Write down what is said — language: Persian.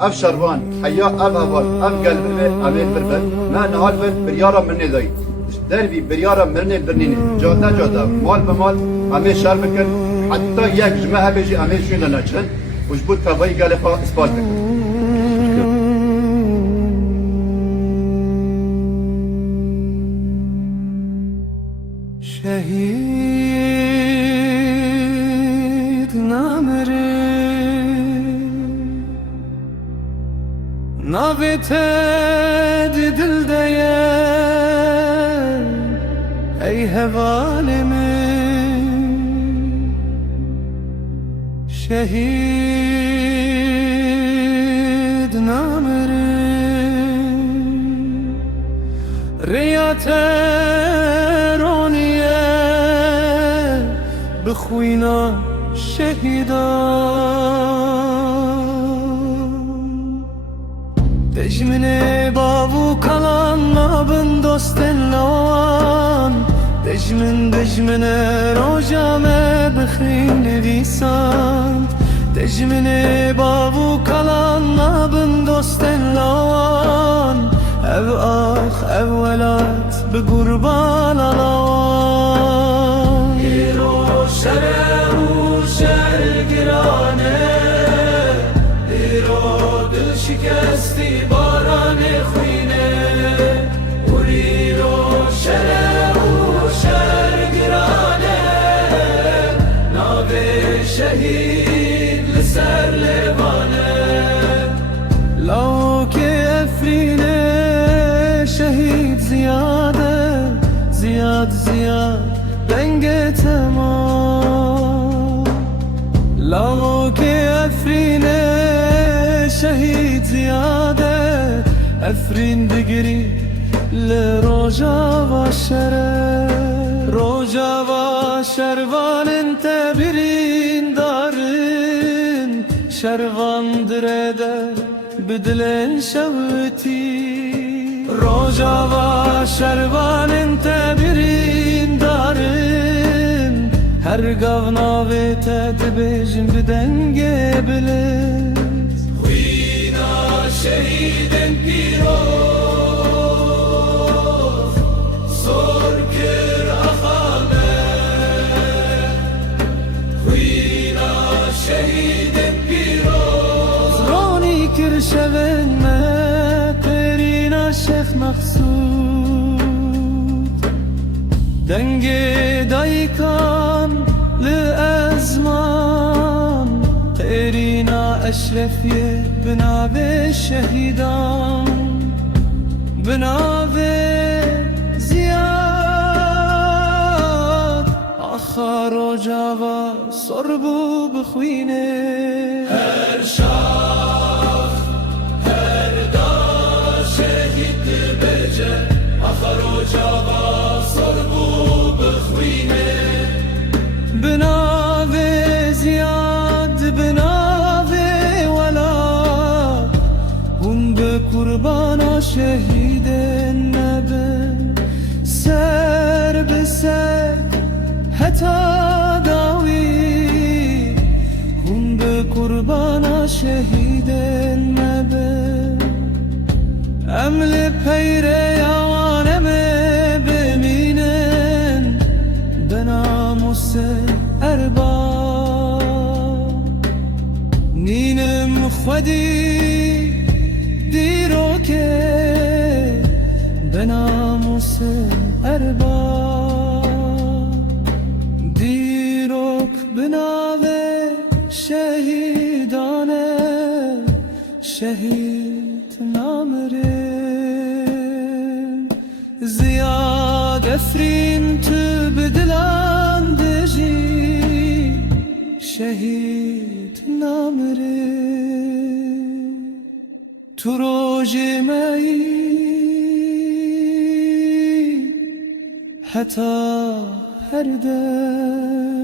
اف شروان حیا اف هوال اف قلب به امیر بربر ما نهال بر بریارا من ندای دربی بریارا من ندرنینه جاده مال به مال امیر شر بکن حتی یک جمعه بجی امیر شونه نچن وش بود تبایی گلفا اثبات بکن شهید نمره ناویت دل دیه ای هوال من شهید نمره ریات بخوینا شهیدان دجمن بابو کلان نابن دوستن لوان دجمن روجامه بخین نویسان دجمن بابو کلان نابن دوستن لوان او آخ اولات بقربان لوان شرم و شرگرانه ایرو دل شکستی باران خوینه ایرو شرم و شرگرانه ناب شهید لسر لیوانه لو که افرینه شهید زیاد دنگ تمام لو که افرینه شهید زیاده افرین بگیری لروجا و شروان انت برین دارن شروان درده بدلن شوتی روجا و شروان انت برین دارن هر گاونا و تدبیجم بدنگ بلد خوینا شهیدن پیروز سر کر اخامه خوینا شهیدن پیروز رانی کر شون ما پیرینا شیخ مقصود دنگ دایکان لأزمان قيرينا أشرفية بنابي شهيدان بنابي زياد آخر و جاوا صربو بخوينه هر شاخ هر دا شهيد بجه آخر و جاوا صربو بخوينه بناوي زياد بناوي ولا هم بقربانا شهيد النبي سر بسر حتى داوي هم بقربانا شهيد النبي أمل بيري يوانم بمينن بناموس ارباب نینم خودی دیرو که بناموس ارباب دیروک بناوه شهیدانه شهید نامره زیاد افرین تو بدلان دجی شهید نامره تو روژ مایی حتی هر دم